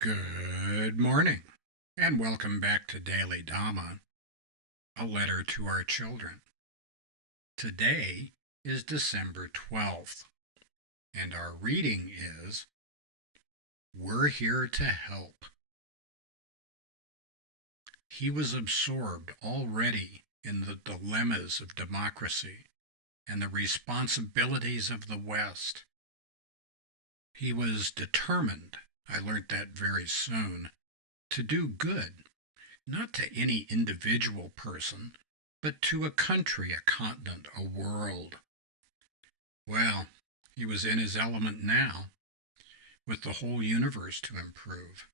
Good morning, and welcome back to Daily Dhamma, a letter to our children. Today is December 12th, and our reading is We're Here to Help. He was absorbed already in the dilemmas of democracy and the responsibilities of the West. He was determined, I learnt that very soon, to do good, not to any individual person, but to a country, a continent, a world. Well, he was in his element now, with the whole universe to improve.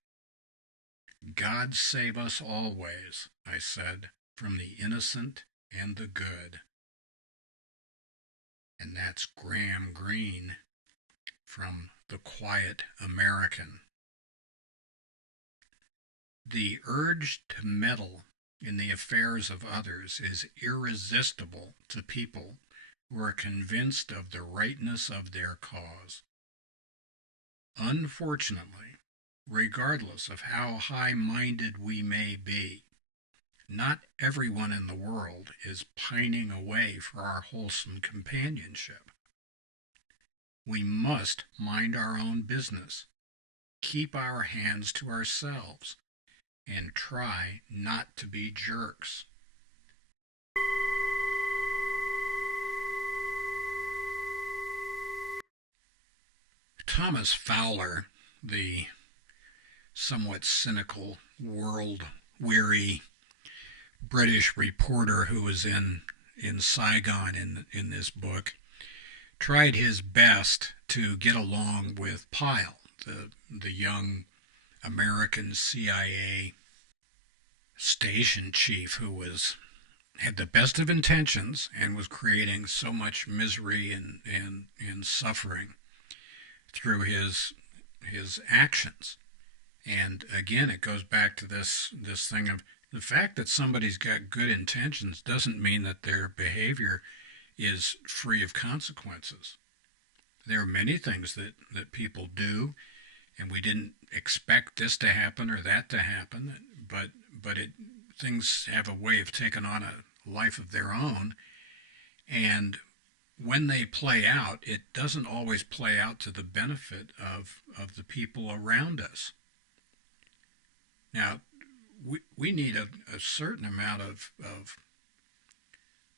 God save us always, I said, from the innocent and the good. And that's Graham Greene from The Quiet American. The urge to meddle in the affairs of others is irresistible to people who are convinced of the rightness of their cause. Unfortunately, regardless of how high-minded we may be, not everyone in the world is pining away for our wholesome companionship. We must mind our own business, keep our hands to ourselves, and try not to be jerks. Thomas Fowler, the somewhat cynical, world-weary British reporter who was in Saigon in this book, tried his best to get along with Pyle, the young American CIA station chief who had the best of intentions and was creating so much misery and suffering through his actions. And again, it goes back to this thing of the fact that somebody's got good intentions doesn't mean that their behavior is free of consequences. There are many things that people do, and we didn't expect this to happen or that to happen, but things have a way of taking on a life of their own, and when they play out, it doesn't always play out to the benefit of the people around us. Now, we need a certain amount of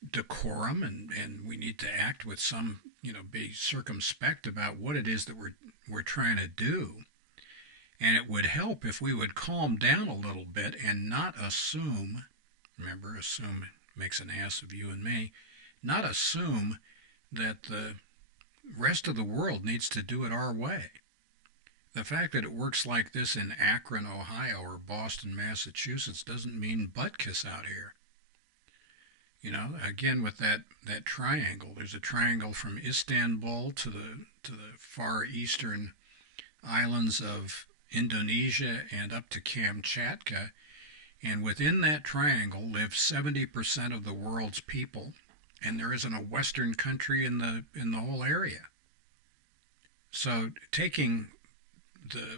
decorum, and we need to act with some, be circumspect about what it is that we're trying to do. And it would help if we would calm down a little bit and not assume, remember, assume makes an ass of you and me, not assume that the rest of the world needs to do it our way. The fact that it works like this in Akron, Ohio, or Boston, Massachusetts doesn't mean butt kiss out here. Again, with that triangle, there's a triangle from Istanbul to the far eastern islands of Indonesia and up to Kamchatka, and within that triangle live 70% of the world's people, and there isn't a Western country in the whole area. So taking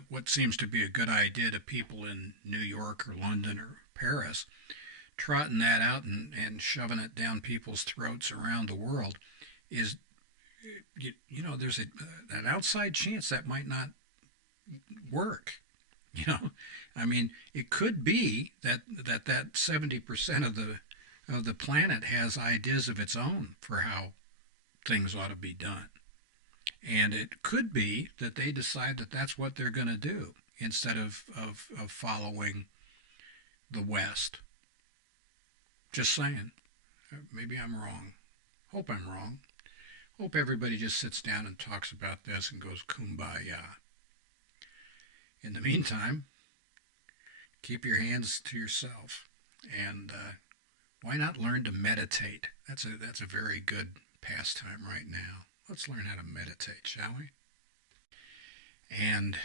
what seems to be a good idea to people in New York or London or Paris, trotting that out and shoving it down people's throats around the world is, there's an outside chance that might not work. I mean, it could be that 70% of the planet has ideas of its own for how things ought to be done. And it could be that they decide that that's what they're going to do instead of following the West. Just saying. Maybe I'm wrong. Hope I'm wrong. Hope everybody just sits down and talks about this and goes kumbaya. In the meantime, keep your hands to yourself, and why not learn to meditate? That's a very good pastime right now. Let's learn how to meditate, shall we? And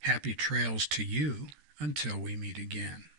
happy trails to you until we meet again.